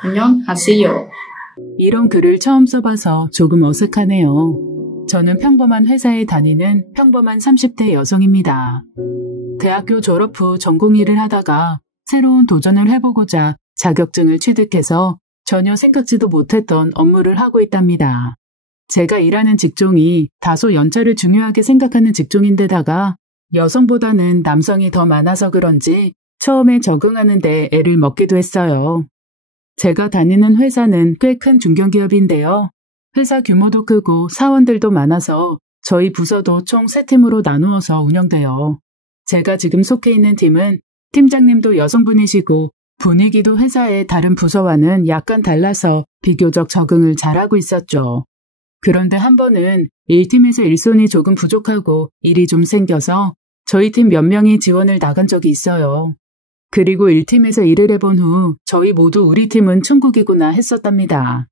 안녕하세요. 이런 글을 처음 써봐서 조금 어색하네요. 저는 평범한 회사에 다니는 평범한 30대 여성입니다. 대학교 졸업 후 전공 일을 하다가 새로운 도전을 해보고자 자격증을 취득해서 전혀 생각지도 못했던 업무를 하고 있답니다. 제가 일하는 직종이 다소 연차를 중요하게 생각하는 직종인데다가 여성보다는 남성이 더 많아서 그런지 처음에 적응하는 데 애를 먹기도 했어요. 제가 다니는 회사는 꽤 큰 중견기업인데요. 회사 규모도 크고 사원들도 많아서 저희 부서도 총 3팀으로 나누어서 운영돼요. 제가 지금 속해 있는 팀은 팀장님도 여성분이시고 분위기도 회사의 다른 부서와는 약간 달라서 비교적 적응을 잘하고 있었죠. 그런데 한 번은 1팀에서 일손이 조금 부족하고 일이 좀 생겨서 저희 팀 몇 명이 지원을 나간 적이 있어요. 그리고 1팀에서 일을 해본 후 저희 모두 우리 팀은 천국이구나 했었답니다.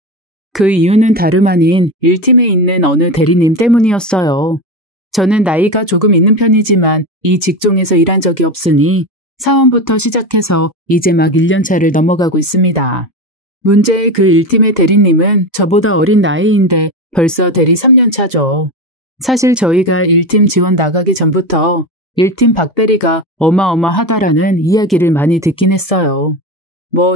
그 이유는 다름 아닌 1팀에 있는 어느 대리님 때문이었어요. 저는 나이가 조금 있는 편이지만 이 직종에서 일한 적이 없으니 사원부터 시작해서 이제 막 1년차를 넘어가고 있습니다. 문제의 그 1팀의 대리님은 저보다 어린 나이인데 벌써 대리 3년 차죠. 사실 저희가 1팀 지원 나가기 전부터 1팀 박 대리가 어마어마하다라는 이야기를 많이 듣긴 했어요.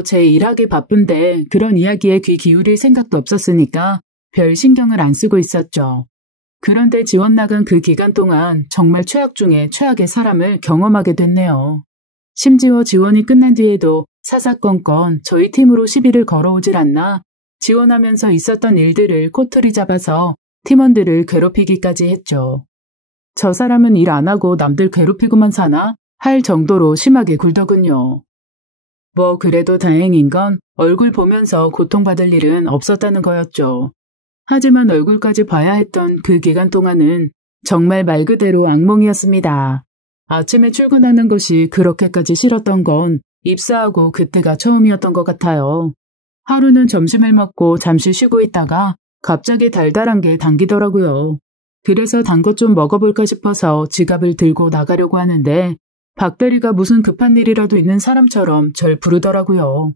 제 일하기 바쁜데 그런 이야기에 귀 기울일 생각도 없었으니까 별 신경을 안 쓰고 있었죠. 그런데 지원 나간 그 기간 동안 정말 최악 중에 최악의 사람을 경험하게 됐네요. 심지어 지원이 끝난 뒤에도 사사건건 저희 팀으로 시비를 걸어오질 않나 지원하면서 있었던 일들을 꼬투리 잡아서 팀원들을 괴롭히기까지 했죠. 저 사람은 일 안 하고 남들 괴롭히고만 사나 할 정도로 심하게 굴더군요. 그래도 다행인 건 얼굴 보면서 고통받을 일은 없었다는 거였죠. 하지만 얼굴까지 봐야 했던 그 기간 동안은 정말 말 그대로 악몽이었습니다. 아침에 출근하는 것이 그렇게까지 싫었던 건 입사하고 그때가 처음이었던 것 같아요. 하루는 점심을 먹고 잠시 쉬고 있다가 갑자기 달달한 게 당기더라고요. 그래서 단 것 좀 먹어볼까 싶어서 지갑을 들고 나가려고 하는데 박 대리가 무슨 급한 일이라도 있는 사람처럼 절 부르더라고요.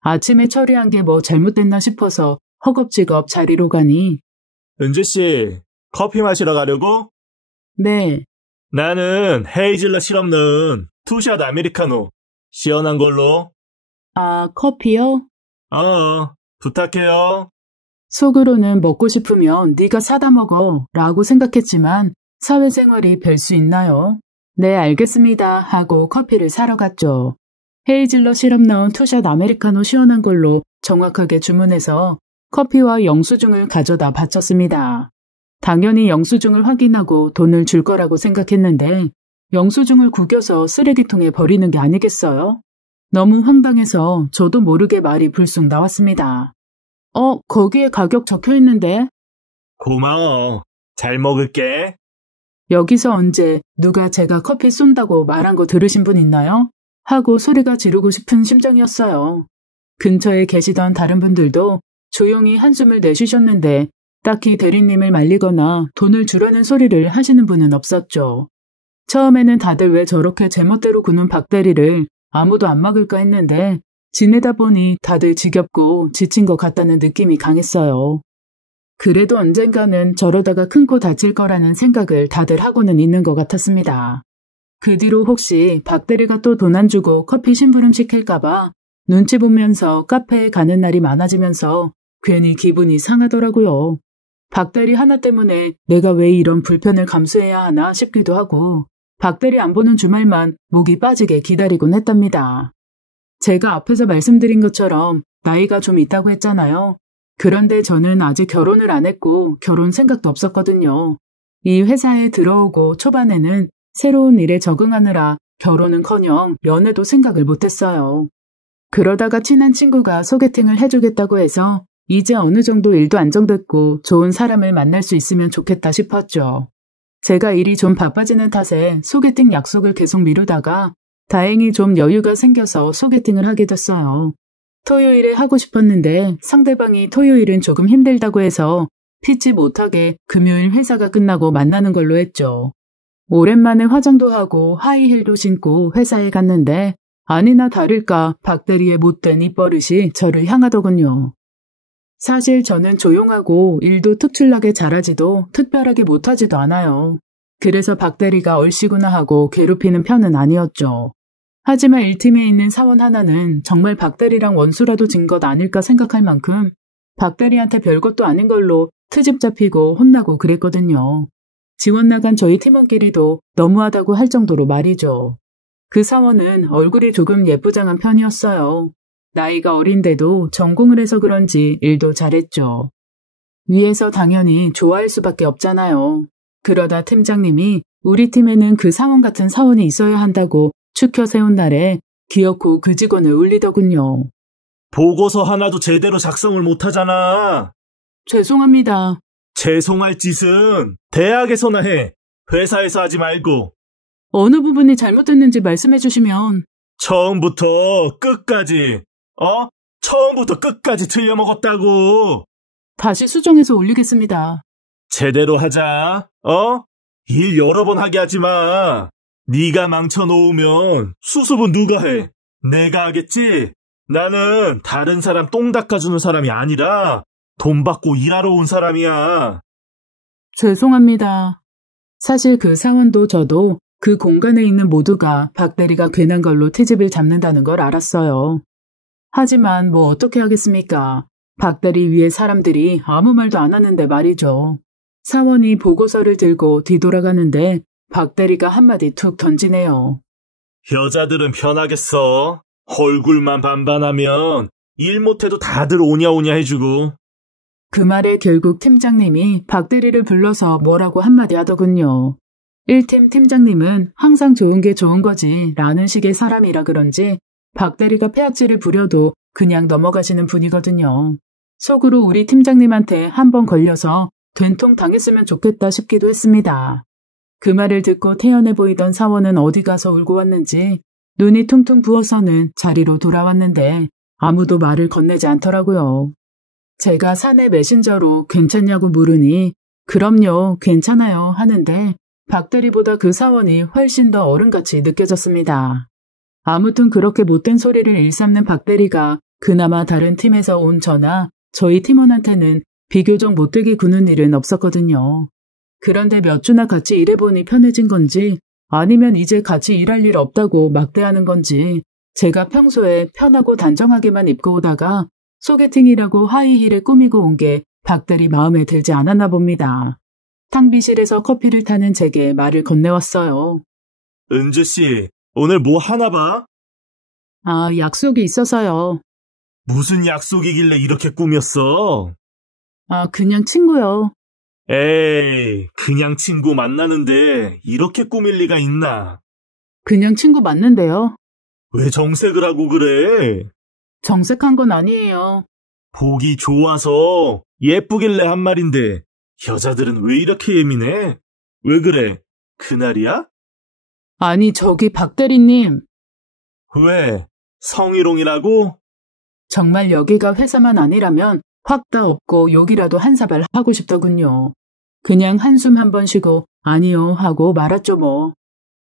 아침에 처리한 게 잘못됐나 싶어서 허겁지겁 자리로 가니 은주씨, 커피 마시러 가려고? 네. 나는 헤이즐넛 시럽 넣은 투샷 아메리카노. 시원한 걸로. 아, 커피요? 부탁해요. 속으로는 먹고 싶으면 네가 사다 먹어 라고 생각했지만 사회생활이 별 수 있나요? 네, 알겠습니다 하고 커피를 사러 갔죠. 헤이즐넛 시럽 넣은 투샷 아메리카노 시원한 걸로 정확하게 주문해서 커피와 영수증을 가져다 바쳤습니다. 당연히 영수증을 확인하고 돈을 줄 거라고 생각했는데 영수증을 구겨서 쓰레기통에 버리는 게 아니겠어요? 너무 황당해서 저도 모르게 말이 불쑥 나왔습니다. 거기에 가격 적혀 있는데? 고마워. 잘 먹을게. 여기서 언제 누가 제가 커피 쏜다고 말한 거 들으신 분 있나요? 하고 소리가 지르고 싶은 심정이었어요. 근처에 계시던 다른 분들도 조용히 한숨을 내쉬셨는데 딱히 대리님을 말리거나 돈을 주라는 소리를 하시는 분은 없었죠. 처음에는 다들 왜 저렇게 제멋대로 구는 박 대리를 아무도 안 막을까 했는데 지내다 보니 다들 지겹고 지친 것 같다는 느낌이 강했어요. 그래도 언젠가는 저러다가 큰 코 다칠 거라는 생각을 다들 하고는 있는 것 같았습니다. 그 뒤로 혹시 박 대리가 또 돈 안 주고 커피 심부름 시킬까봐 눈치 보면서 카페에 가는 날이 많아지면서 괜히 기분이 상하더라고요. 박 대리 하나 때문에 내가 왜 이런 불편을 감수해야 하나 싶기도 하고 박 대리 안 보는 주말만 목이 빠지게 기다리곤 했답니다. 제가 앞에서 말씀드린 것처럼 나이가 좀 있다고 했잖아요. 그런데 저는 아직 결혼을 안 했고 결혼 생각도 없었거든요. 이 회사에 들어오고 초반에는 새로운 일에 적응하느라 결혼은커녕 연애도 생각을 못했어요. 그러다가 친한 친구가 소개팅을 해주겠다고 해서 이제 어느 정도 일도 안정됐고 좋은 사람을 만날 수 있으면 좋겠다 싶었죠. 제가 일이 좀 바빠지는 탓에 소개팅 약속을 계속 미루다가 다행히 좀 여유가 생겨서 소개팅을 하게 됐어요. 토요일에 하고 싶었는데 상대방이 토요일은 조금 힘들다고 해서 피치 못하게 금요일 회사가 끝나고 만나는 걸로 했죠. 오랜만에 화장도 하고 하이힐도 신고 회사에 갔는데 아니나 다를까 박대리의 못된 입버릇이 저를 향하더군요. 사실 저는 조용하고 일도 특출나게 잘하지도 특별하게 못하지도 않아요. 그래서 박대리가 얼씨구나 하고 괴롭히는 편은 아니었죠. 하지만 1팀에 있는 사원 하나는 정말 박대리랑 원수라도 진 것 아닐까 생각할 만큼 박대리한테 별것도 아닌 걸로 트집 잡히고 혼나고 그랬거든요. 지원 나간 저희 팀원끼리도 너무하다고 할 정도로 말이죠. 그 사원은 얼굴이 조금 예쁘장한 편이었어요. 나이가 어린데도 전공을 해서 그런지 일도 잘했죠. 위에서 당연히 좋아할 수밖에 없잖아요. 그러다 팀장님이 우리 팀에는 그 사원 같은 사원이 있어야 한다고 추켜 세운 날에 기어코 그 직원을 울리더군요. 보고서 하나도 제대로 작성을 못하잖아. 죄송합니다. 죄송할 짓은 대학에서나 해. 회사에서 하지 말고. 어느 부분이 잘못됐는지 말씀해 주시면. 처음부터 끝까지. 처음부터 끝까지 틀려먹었다고. 다시 수정해서 올리겠습니다. 제대로 하자. 일 여러 번 하게 하지 마. 네가 망쳐놓으면 수습은 누가 해? 내가 하겠지? 나는 다른 사람 똥 닦아주는 사람이 아니라 돈 받고 일하러 온 사람이야. 죄송합니다. 사실 그 사원도 저도 그 공간에 있는 모두가 박대리가 괜한 걸로 트집을 잡는다는 걸 알았어요. 하지만 뭐 어떻게 하겠습니까? 박대리 위에 사람들이 아무 말도 안 하는데 말이죠. 사원이 보고서를 들고 뒤돌아가는데 박대리가 한마디 툭 던지네요. 여자들은 편하겠어. 얼굴만 반반하면 일 못해도 다들 오냐오냐 해주고. 그 말에 결국 팀장님이 박대리를 불러서 뭐라고 한마디 하더군요. 1팀 팀장님은 항상 좋은 게 좋은 거지 라는 식의 사람이라 그런지 박대리가 폐악질을 부려도 그냥 넘어가시는 분이거든요. 속으로 우리 팀장님한테 한번 걸려서 된통 당했으면 좋겠다 싶기도 했습니다. 그 말을 듣고 태연해 보이던 사원은 어디 가서 울고 왔는지 눈이 퉁퉁 부어서는 자리로 돌아왔는데 아무도 말을 건네지 않더라고요. 제가 사내 메신저로 괜찮냐고 물으니 그럼요, 괜찮아요 하는데 박대리보다 그 사원이 훨씬 더 어른같이 느껴졌습니다. 아무튼 그렇게 못된 소리를 일삼는 박대리가 그나마 다른 팀에서 온 저나 저희 팀원한테는 비교적 못되게 구는 일은 없었거든요. 그런데 몇 주나 같이 일해보니 편해진 건지 아니면 이제 같이 일할 일 없다고 막대하는 건지 제가 평소에 편하고 단정하게만 입고 오다가 소개팅이라고 하이힐에 꾸미고 온 게 박대리 마음에 들지 않았나 봅니다. 탕비실에서 커피를 타는 제게 말을 건네왔어요. 은주씨, 오늘 뭐 하나 봐? 약속이 있어서요. 무슨 약속이길래 이렇게 꾸몄어? 그냥 친구요. 에이, 그냥 친구 만나는데 이렇게 꾸밀 리가 있나? 그냥 친구 맞는데요. 왜 정색을 하고 그래? 정색한 건 아니에요. 보기 좋아서 예쁘길래 한 말인데 여자들은 왜 이렇게 예민해? 왜 그래? 그날이야? 아니 저기 박대리님. 왜? 성희롱이라고? 정말 여기가 회사만 아니라면 확 다 엎고 욕이라도 한 사발 하고 싶더군요. 그냥 한숨 한 번 쉬고 아니요 하고 말았죠 뭐.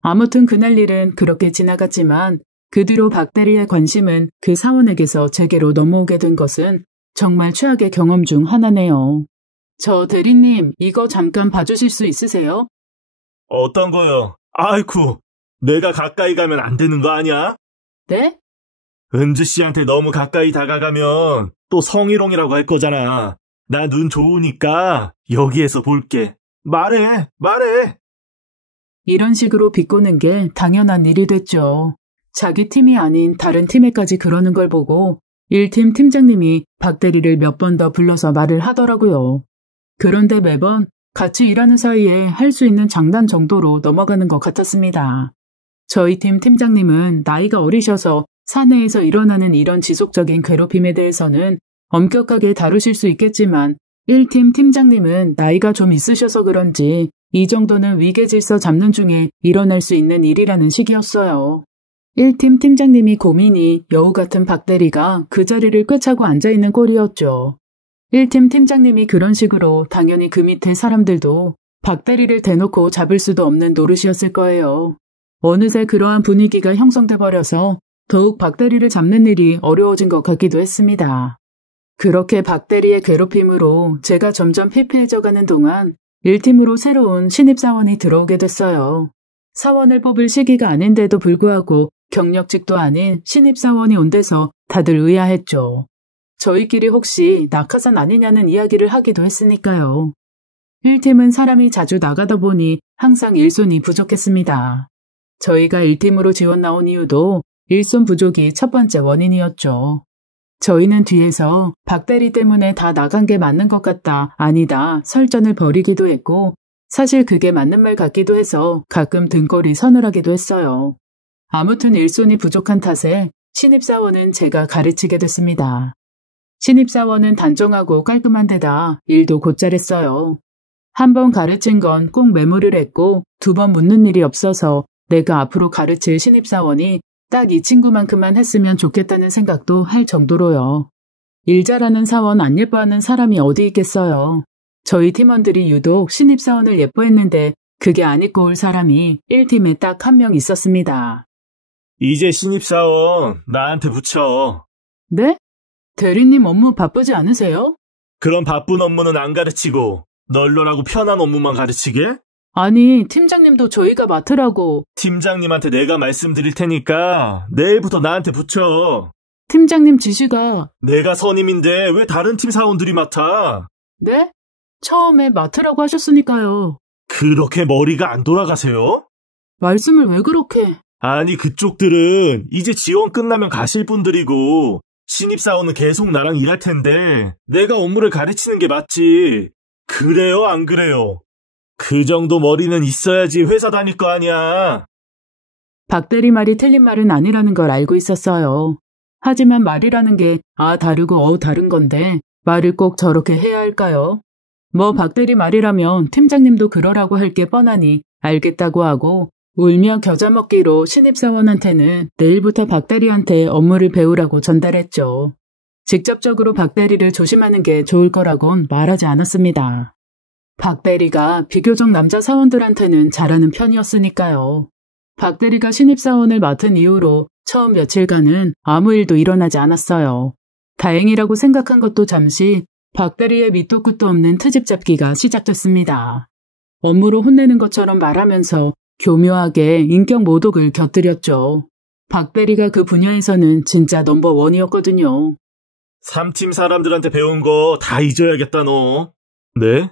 아무튼 그날 일은 그렇게 지나갔지만 그 뒤로 박대리의 관심은 그 사원에게서 제게로 넘어오게 된 것은 정말 최악의 경험 중 하나네요. 저 대리님 이거 잠깐 봐주실 수 있으세요? 어떤 거요? 아이쿠, 내가 가까이 가면 안 되는 거 아니야? 네? 은주 씨한테 너무 가까이 다가가면 또 성희롱이라고 할 거잖아. 나 눈 좋으니까 여기에서 볼게. 말해. 이런 식으로 비꼬는 게 당연한 일이 됐죠. 자기 팀이 아닌 다른 팀에까지 그러는 걸 보고 1팀 팀장님이 박대리를 몇 번 더 불러서 말을 하더라고요. 그런데 매번 같이 일하는 사이에 할 수 있는 장난 정도로 넘어가는 것 같았습니다. 저희 팀 팀장님은 나이가 어리셔서 사내에서 일어나는 이런 지속적인 괴롭힘에 대해서는 엄격하게 다루실 수 있겠지만 1팀 팀장님은 나이가 좀 있으셔서 그런지 이 정도는 위계질서 잡는 중에 일어날 수 있는 일이라는 식이었어요. 1팀 팀장님이 고민이 여우 같은 박대리가 그 자리를 꿰차고 앉아있는 꼴이었죠. 1팀 팀장님이 그런 식으로 당연히 그 밑에 사람들도 박대리를 대놓고 잡을 수도 없는 노릇이었을 거예요. 어느새 그러한 분위기가 형성돼 버려서 더욱 박대리를 잡는 일이 어려워진 것 같기도 했습니다. 그렇게 박대리의 괴롭힘으로 제가 점점 피폐해져가는 동안 1팀으로 새로운 신입사원이 들어오게 됐어요. 사원을 뽑을 시기가 아닌데도 불구하고 경력직도 아닌 신입사원이 온 데서 다들 의아했죠. 저희끼리 혹시 낙하산 아니냐는 이야기를 하기도 했으니까요. 1팀은 사람이 자주 나가다 보니 항상 일손이 부족했습니다. 저희가 1팀으로 지원 나온 이유도 일손 부족이 첫 번째 원인이었죠. 저희는 뒤에서 박대리 때문에 다 나간 게 맞는 것 같다, 아니다 설전을 벌이기도 했고 사실 그게 맞는 말 같기도 해서 가끔 등골이 서늘하기도 했어요. 아무튼 일손이 부족한 탓에 신입사원은 제가 가르치게 됐습니다. 신입사원은 단정하고 깔끔한 데다 일도 곧잘했어요. 한 번 가르친 건 꼭 메모를 했고 2번 묻는 일이 없어서 내가 앞으로 가르칠 신입사원이 딱 이 친구만큼만 했으면 좋겠다는 생각도 할 정도로요. 일 잘하는 사원 안 예뻐하는 사람이 어디 있겠어요. 저희 팀원들이 유독 신입사원을 예뻐했는데 그게 안 입고 올 사람이 1팀에 딱 1명 있었습니다. 이제 신입사원 나한테 붙여. 네? 대리님 업무 바쁘지 않으세요? 그런 바쁜 업무는 안 가르치고 널널하고 편한 업무만 가르치게? 아니, 팀장님도 저희가 맡으라고. 팀장님한테 내가 말씀드릴 테니까 내일부터 나한테 붙여. 팀장님 지시가. 내가 선임인데 왜 다른 팀 사원들이 맡아? 네? 처음에 맡으라고 하셨으니까요. 그렇게 머리가 안 돌아가세요? 말씀을 왜 그렇게. 아니 그쪽들은 이제 지원 끝나면 가실 분들이고 신입사원은 계속 나랑 일할 텐데 내가 업무를 가르치는 게 맞지. 그래요 안 그래요? 그 정도 머리는 있어야지 회사 다닐 거 아니야. 박대리 말이 틀린 말은 아니라는 걸 알고 있었어요. 하지만 말이라는 게 다르고 다른 건데 말을 꼭 저렇게 해야 할까요? 뭐 박대리 말이라면 팀장님도 그러라고 할 게 뻔하니 알겠다고 하고 울며 겨자 먹기로 신입사원한테는 내일부터 박대리한테 업무를 배우라고 전달했죠. 직접적으로 박대리를 조심하는 게 좋을 거라곤 말하지 않았습니다. 박대리가 비교적 남자 사원들한테는 잘하는 편이었으니까요. 박대리가 신입사원을 맡은 이후로 처음 며칠간은 아무 일도 일어나지 않았어요. 다행이라고 생각한 것도 잠시 박대리의 밑도 끝도 없는 트집 잡기가 시작됐습니다. 업무로 혼내는 것처럼 말하면서 교묘하게 인격 모독을 곁들였죠. 박대리가 그 분야에서는 진짜 넘버원이었거든요. 3팀 사람들한테 배운 거 다 잊어야겠다 너. 네?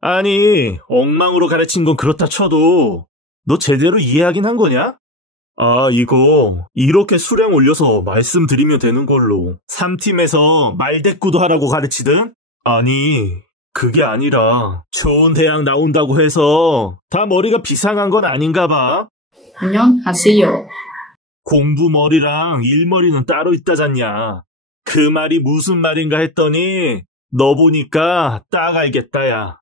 아니 엉망으로 가르친 건 그렇다 쳐도 너 제대로 이해하긴 한 거냐? 이거 이렇게 수량 올려서 말씀드리면 되는 걸로 3팀에서 말대꾸도 하라고 가르치든? 아니 그게 아니라 좋은 대학 나온다고 해서 다 머리가 비상한 건 아닌가 봐. 안녕하세요. 공부머리랑 일머리는 따로 있다잖냐. 그 말이 무슨 말인가 했더니 너 보니까 딱 알겠다 야.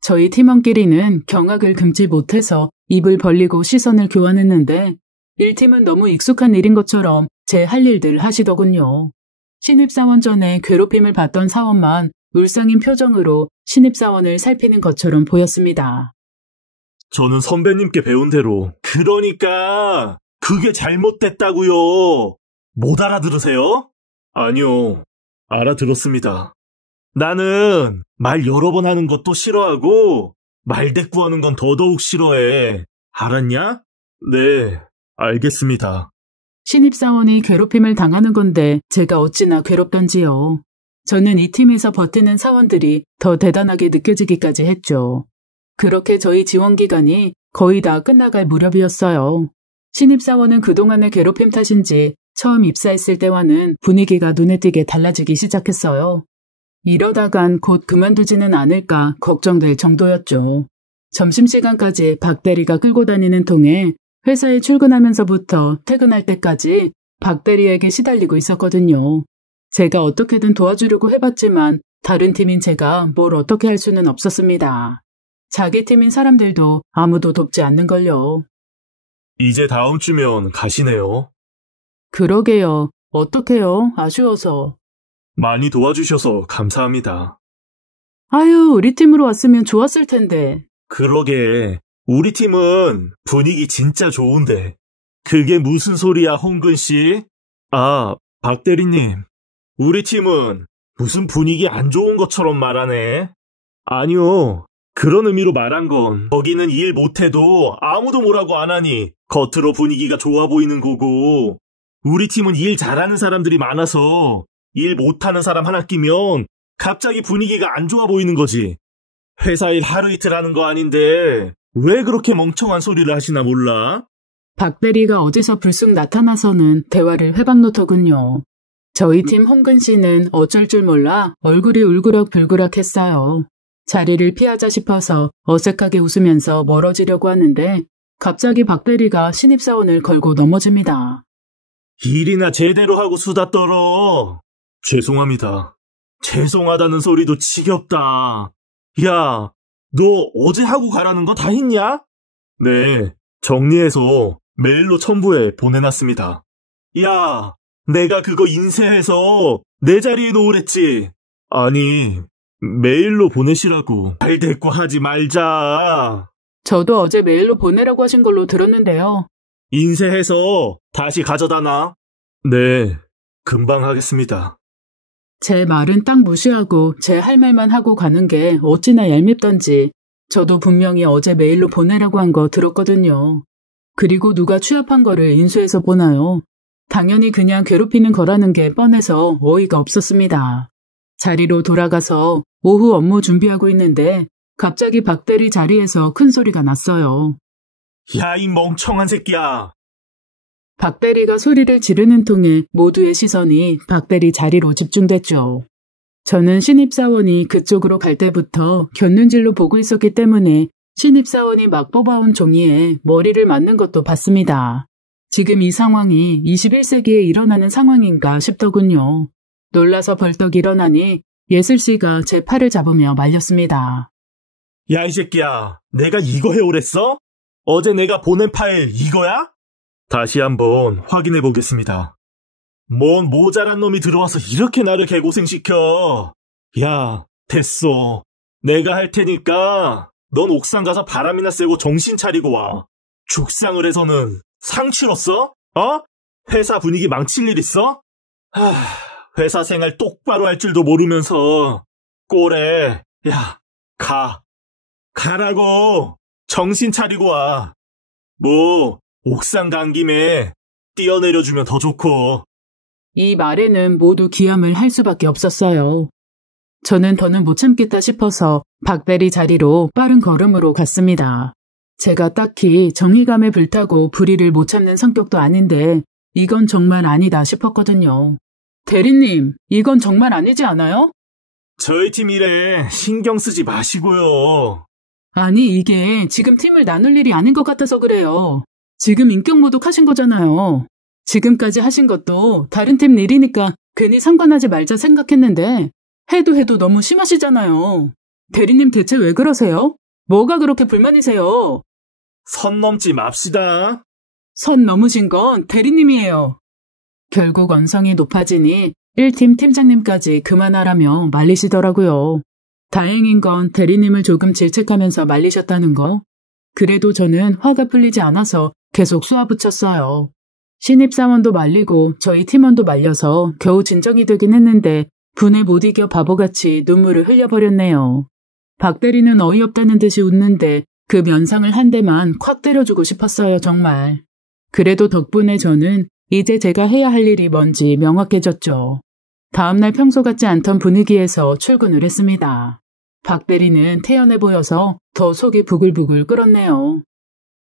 저희 팀원끼리는 경악을 금치 못해서 입을 벌리고 시선을 교환했는데 1팀은 너무 익숙한 일인 것처럼 제 할 일들 하시더군요. 신입사원 전에 괴롭힘을 받던 사원만 울상인 표정으로 신입사원을 살피는 것처럼 보였습니다. 저는 선배님께 배운 대로 그러니까 그게 잘못됐다고요. 못 알아들으세요? 아니요. 알아들었습니다. 나는 말 여러 번 하는 것도 싫어하고 말대꾸하는 건 더더욱 싫어해. 알았냐? 네, 알겠습니다. 신입사원이 괴롭힘을 당하는 건데 제가 어찌나 괴롭던지요. 저는 이 팀에서 버티는 사원들이 더 대단하게 느껴지기까지 했죠. 그렇게 저희 지원 기간이 거의 다 끝나갈 무렵이었어요. 신입사원은 그동안의 괴롭힘 탓인지 처음 입사했을 때와는 분위기가 눈에 띄게 달라지기 시작했어요. 이러다간 곧 그만두지는 않을까 걱정될 정도였죠. 점심시간까지 박 대리가 끌고 다니는 통에 회사에 출근하면서부터 퇴근할 때까지 박 대리에게 시달리고 있었거든요. 제가 어떻게든 도와주려고 해봤지만 다른 팀인 제가 뭘 어떻게 할 수는 없었습니다. 자기 팀인 사람들도 아무도 돕지 않는걸요. 이제 다음 주면 가시네요. 그러게요. 어떡해요. 아쉬워서. 많이 도와주셔서 감사합니다. 아유, 우리 팀으로 왔으면 좋았을 텐데. 그러게. 우리 팀은 분위기 진짜 좋은데. 그게 무슨 소리야, 홍근 씨? 아, 박 대리님. 우리 팀은 무슨 분위기 안 좋은 것처럼 말하네. 아니요. 그런 의미로 말한 건 거기는 일 못해도 아무도 뭐라고 안 하니 겉으로 분위기가 좋아 보이는 거고, 우리 팀은 일 잘하는 사람들이 많아서 일 못하는 사람 하나 끼면 갑자기 분위기가 안 좋아 보이는 거지. 회사 일 하루 이틀 하는 거 아닌데 왜 그렇게 멍청한 소리를 하시나 몰라? 박 대리가 어디서 불쑥 나타나서는 대화를 회방 놓더군요. 저희 팀 홍근 씨는 어쩔 줄 몰라 얼굴이 울그락불그락 했어요. 자리를 피하자 싶어서 어색하게 웃으면서 멀어지려고 하는데 갑자기 박 대리가 신입사원을 걸고 넘어집니다. 일이나 제대로 하고 수다 떨어. 죄송합니다. 죄송하다는 소리도 지겹다. 야, 너 어제 하고 가라는 거 다 했냐? 네, 정리해서 메일로 첨부해 보내놨습니다. 야, 내가 그거 인쇄해서 내 자리에 놓으랬지. 아니, 메일로 보내시라고. 잘 됐고 하지 말자. 저도 어제 메일로 보내라고 하신 걸로 들었는데요. 인쇄해서 다시 가져다 놔. 네, 금방 하겠습니다. 제 말은 딱 무시하고 제 할 말만 하고 가는 게 어찌나 얄밉던지 저도 분명히 어제 메일로 보내라고 한 거 들었거든요. 그리고 누가 취합한 거를 인수해서 보나요? 당연히 그냥 괴롭히는 거라는 게 뻔해서 어이가 없었습니다. 자리로 돌아가서 오후 업무 준비하고 있는데 갑자기 박 대리 자리에서 큰 소리가 났어요. 야, 이 멍청한 새끼야. 박 대리가 소리를 지르는 통에 모두의 시선이 박 대리 자리로 집중됐죠. 저는 신입사원이 그쪽으로 갈 때부터 곁눈질로 보고 있었기 때문에 신입사원이 막 뽑아온 종이에 머리를 맞는 것도 봤습니다. 지금 이 상황이 21세기에 일어나는 상황인가 싶더군요. 놀라서 벌떡 일어나니 예슬씨가 제 팔을 잡으며 말렸습니다. 야, 이 새끼야. 내가 이거 해오랬어? 어제 내가 보낸 파일 이거야? 다시 한번 확인해 보겠습니다. 뭔 모자란 놈이 들어와서 이렇게 나를 개고생시켜. 야, 됐어. 내가 할 테니까 넌 옥상 가서 바람이나 쐬고 정신 차리고 와. 죽상을 해서는 상 치렀어? 어? 회사 분위기 망칠 일 있어? 회사 생활 똑바로 할 줄도 모르면서 꼴에. 야, 가라고. 정신 차리고 와. 뭐 옥상 간 김에 뛰어내려주면 더 좋고. 이 말에는 모두 기함을 할 수밖에 없었어요. 저는 더는 못 참겠다 싶어서 박 대리 자리로 빠른 걸음으로 갔습니다. 제가 딱히 정의감에 불타고 불의를 못 참는 성격도 아닌데 이건 정말 아니다 싶었거든요. 대리님, 이건 정말 아니지 않아요? 저희 팀 일에 신경 쓰지 마시고요. 아니, 이게 지금 팀을 나눌 일이 아닌 것 같아서 그래요. 지금 인격 모독하신 거잖아요. 지금까지 하신 것도 다른 팀 일이니까 괜히 상관하지 말자 생각했는데 해도 너무 심하시잖아요. 대리님 대체 왜 그러세요? 뭐가 그렇게 불만이세요? 선 넘지 맙시다. 선 넘으신 건 대리님이에요. 결국 언성이 높아지니 1팀 팀장님까지 그만하라며 말리시더라고요. 다행인 건 대리님을 조금 질책하면서 말리셨다는 거. 그래도 저는 화가 풀리지 않아서 계속 쏘아붙였어요. 신입사원도 말리고 저희 팀원도 말려서 겨우 진정이 되긴 했는데 분에 못 이겨 바보같이 눈물을 흘려버렸네요. 박 대리는 어이없다는 듯이 웃는데 그 면상을 한 대만 콱 때려주고 싶었어요, 정말. 그래도 덕분에 저는 이제 제가 해야 할 일이 뭔지 명확해졌죠. 다음날 평소 같지 않던 분위기에서 출근을 했습니다. 박 대리는 태연해 보여서 더 속이 부글부글 끓었네요.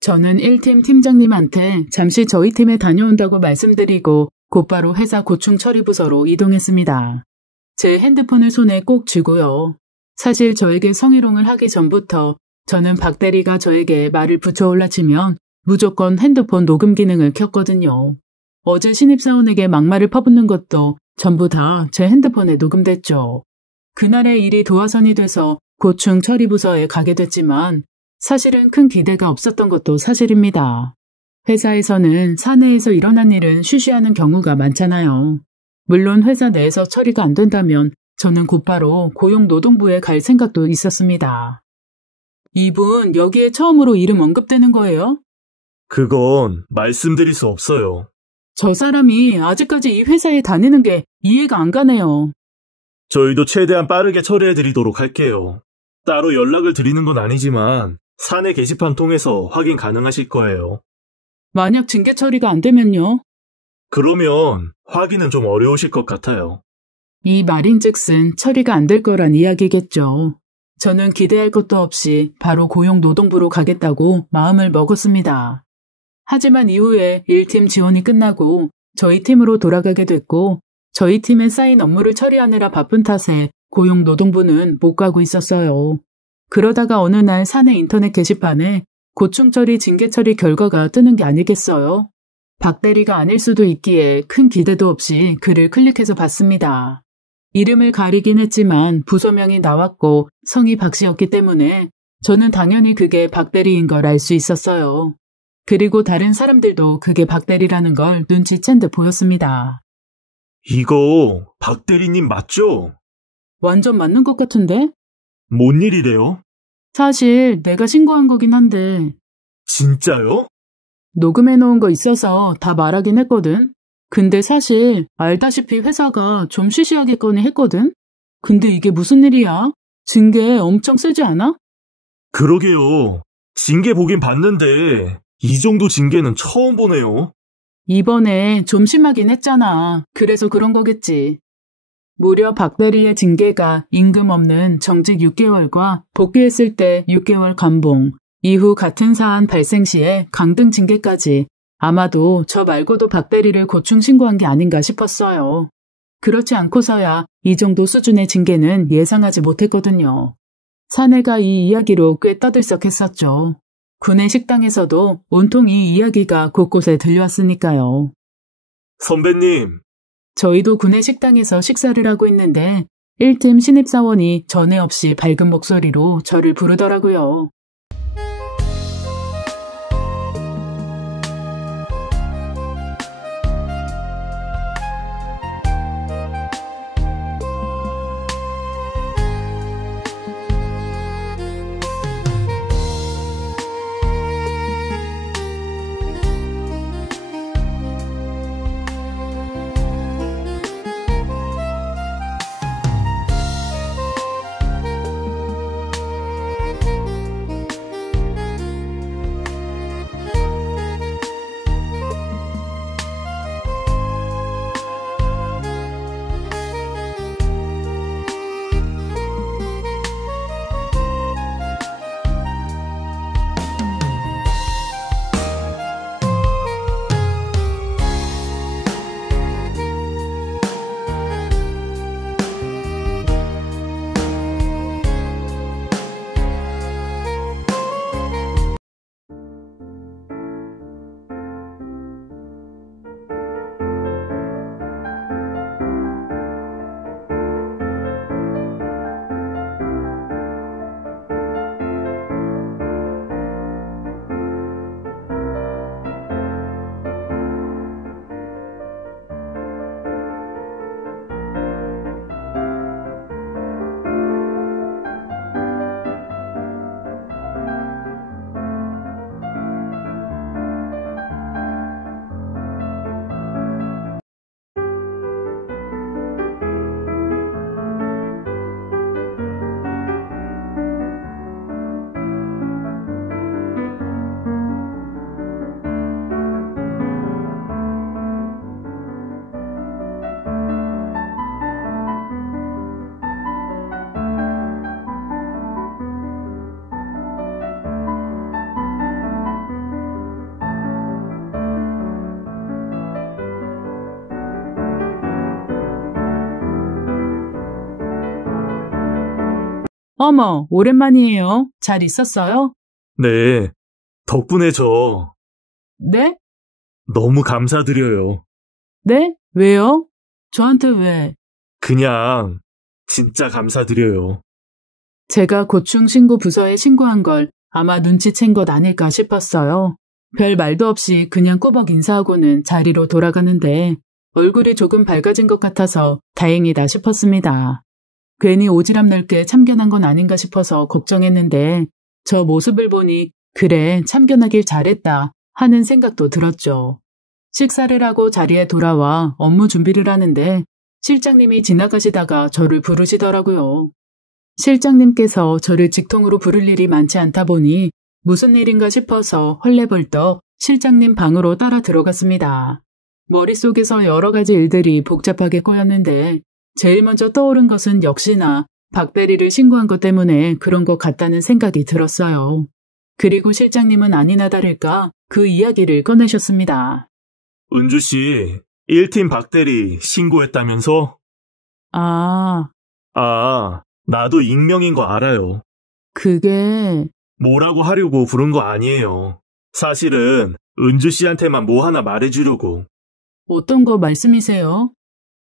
저는 1팀 팀장님한테 잠시 저희 팀에 다녀온다고 말씀드리고 곧바로 회사 고충 처리 부서로 이동했습니다. 제 핸드폰을 손에 꼭 쥐고요. 사실 저에게 성희롱을 하기 전부터 저는 박 대리가 저에게 말을 붙여 올라치면 무조건 핸드폰 녹음 기능을 켰거든요. 어제 신입사원에게 막말을 퍼붓는 것도 전부 다 제 핸드폰에 녹음됐죠. 그날의 일이 도화선이 돼서 고충 처리 부서에 가게 됐지만 사실은 큰 기대가 없었던 것도 사실입니다. 회사에서는 사내에서 일어난 일은 쉬쉬하는 경우가 많잖아요. 물론 회사 내에서 처리가 안 된다면 저는 곧바로 고용노동부에 갈 생각도 있었습니다. 이분 여기에 처음으로 이름 언급되는 거예요? 그건 말씀드릴 수 없어요. 저 사람이 아직까지 이 회사에 다니는 게 이해가 안 가네요. 저희도 최대한 빠르게 처리해드리도록 할게요. 따로 연락을 드리는 건 아니지만 사내 게시판 통해서 확인 가능하실 거예요. 만약 징계 처리가 안 되면요? 그러면 확인은 좀 어려우실 것 같아요. 이 말인즉슨 처리가 안 될 거란 이야기겠죠. 저는 기대할 것도 없이 바로 고용노동부로 가겠다고 마음을 먹었습니다. 하지만 이후에 1팀 지원이 끝나고 저희 팀으로 돌아가게 됐고 저희 팀에 쌓인 업무를 처리하느라 바쁜 탓에 고용노동부는 못 가고 있었어요. 그러다가 어느 날 사내 인터넷 게시판에 고충처리 징계처리 결과가 뜨는 게 아니겠어요? 박 대리가 아닐 수도 있기에 큰 기대도 없이 글을 클릭해서 봤습니다. 이름을 가리긴 했지만 부서명이 나왔고 성이 박 씨였기 때문에 저는 당연히 그게 박 대리인 걸 알 수 있었어요. 그리고 다른 사람들도 그게 박 대리라는 걸 눈치챈 듯 보였습니다. 이거 박 대리님 맞죠? 완전 맞는 것 같은데? 뭔 일이래요? 사실 내가 신고한 거긴 한데 진짜요? 녹음해놓은 거 있어서 다 말하긴 했거든. 근데 사실 알다시피 회사가 좀 시시하겠거니 했거든. 근데 이게 무슨 일이야? 징계 엄청 세지 않아? 그러게요. 징계 보긴 봤는데 이 정도 징계는 처음 보네요. 이번에 좀 심하긴 했잖아. 그래서 그런 거겠지. 무려 박 대리의 징계가 임금 없는 정직 6개월과 복귀했을 때 6개월 감봉, 이후 같은 사안 발생 시에 강등 징계까지. 아마도 저 말고도 박 대리를 고충 신고한 게 아닌가 싶었어요. 그렇지 않고서야 이 정도 수준의 징계는 예상하지 못했거든요. 사내가 이 이야기로 꽤 떠들썩했었죠. 구내 식당에서도 온통 이 이야기가 곳곳에 들려왔으니까요. 선배님. 저희도 구내 식당에서 식사를 하고 있는데 1팀 신입사원이 전에 없이 밝은 목소리로 저를 부르더라고요. 어머, 오랜만이에요. 잘 있었어요? 네. 덕분에 저 네? 너무 감사드려요. 네? 왜요? 저한테 왜? 그냥 진짜 감사드려요. 제가 고충 신고 부서에 신고한 걸 아마 눈치챈 것 아닐까 싶었어요. 별 말도 없이 그냥 꾸벅 인사하고는 자리로 돌아가는데 얼굴이 조금 밝아진 것 같아서 다행이다 싶었습니다. 괜히 오지랖 넓게 참견한 건 아닌가 싶어서 걱정했는데 저 모습을 보니 그래 참견하길 잘했다 하는 생각도 들었죠. 식사를 하고 자리에 돌아와 업무 준비를 하는데 실장님이 지나가시다가 저를 부르시더라고요. 실장님께서 저를 직통으로 부를 일이 많지 않다 보니 무슨 일인가 싶어서 헐레벌떡 실장님 방으로 따라 들어갔습니다. 머릿속에서 여러 가지 일들이 복잡하게 꼬였는데 제일 먼저 떠오른 것은 역시나 박대리를 신고한 것 때문에 그런 것 같다는 생각이 들었어요. 그리고 실장님은 아니나 다를까 그 이야기를 꺼내셨습니다. 은주씨, 1팀 박대리 신고했다면서? 나도 익명인 거 알아요. 그게... 뭐라고 하려고 부른 거 아니에요. 사실은 은주씨한테만 뭐 하나 말해주려고. 어떤 거 말씀이세요?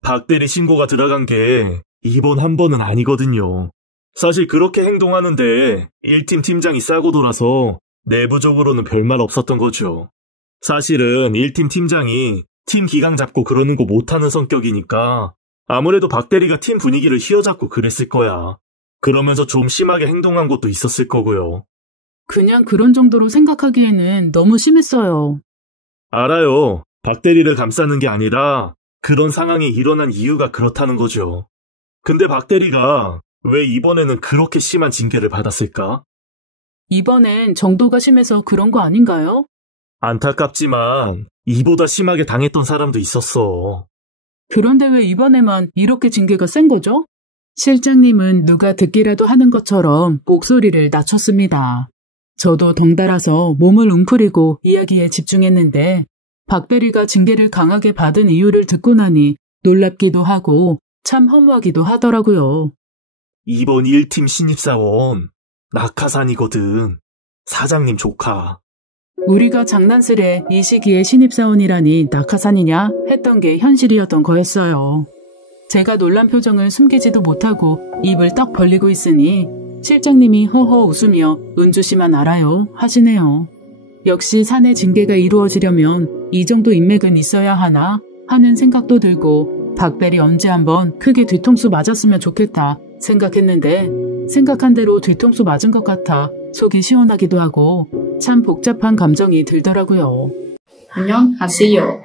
박대리 신고가 들어간 게 이번 한 번은 아니거든요. 사실 그렇게 행동하는데 1팀 팀장이 싸고 돌아서 내부적으로는 별말 없었던 거죠. 사실은 1팀 팀장이 팀 기강 잡고 그러는 거 못하는 성격이니까 아무래도 박대리가 팀 분위기를 휘어잡고 그랬을 거야. 그러면서 좀 심하게 행동한 것도 있었을 거고요. 그냥 그런 정도로 생각하기에는 너무 심했어요. 알아요. 박대리를 감싸는 게 아니라 그런 상황이 일어난 이유가 그렇다는 거죠. 근데 박대리가 왜 이번에는 그렇게 심한 징계를 받았을까? 이번엔 정도가 심해서 그런 거 아닌가요? 안타깝지만 이보다 심하게 당했던 사람도 있었어. 그런데 왜 이번에만 이렇게 징계가 센 거죠? 실장님은 누가 듣기라도 하는 것처럼 목소리를 낮췄습니다. 저도 덩달아서 몸을 웅크리고 이야기에 집중했는데 박대리가 징계를 강하게 받은 이유를 듣고 나니 놀랍기도 하고 참 허무하기도 하더라고요. 이번 1팀 신입사원 낙하산이거든. 사장님 조카. 우리가 장난스레 이 시기에 신입사원이라니 낙하산이냐 했던 게 현실이었던 거였어요. 제가 놀란 표정을 숨기지도 못하고 입을 떡 벌리고 있으니 실장님이 허허 웃으며 은주씨만 알아요 하시네요. 역시 사내 징계가 이루어지려면 이 정도 인맥은 있어야 하나 하는 생각도 들고 박대리 언제 한번 크게 뒤통수 맞았으면 좋겠다 생각했는데 생각한 대로 뒤통수 맞은 것 같아 속이 시원하기도 하고 참 복잡한 감정이 들더라고요. 안녕하세요.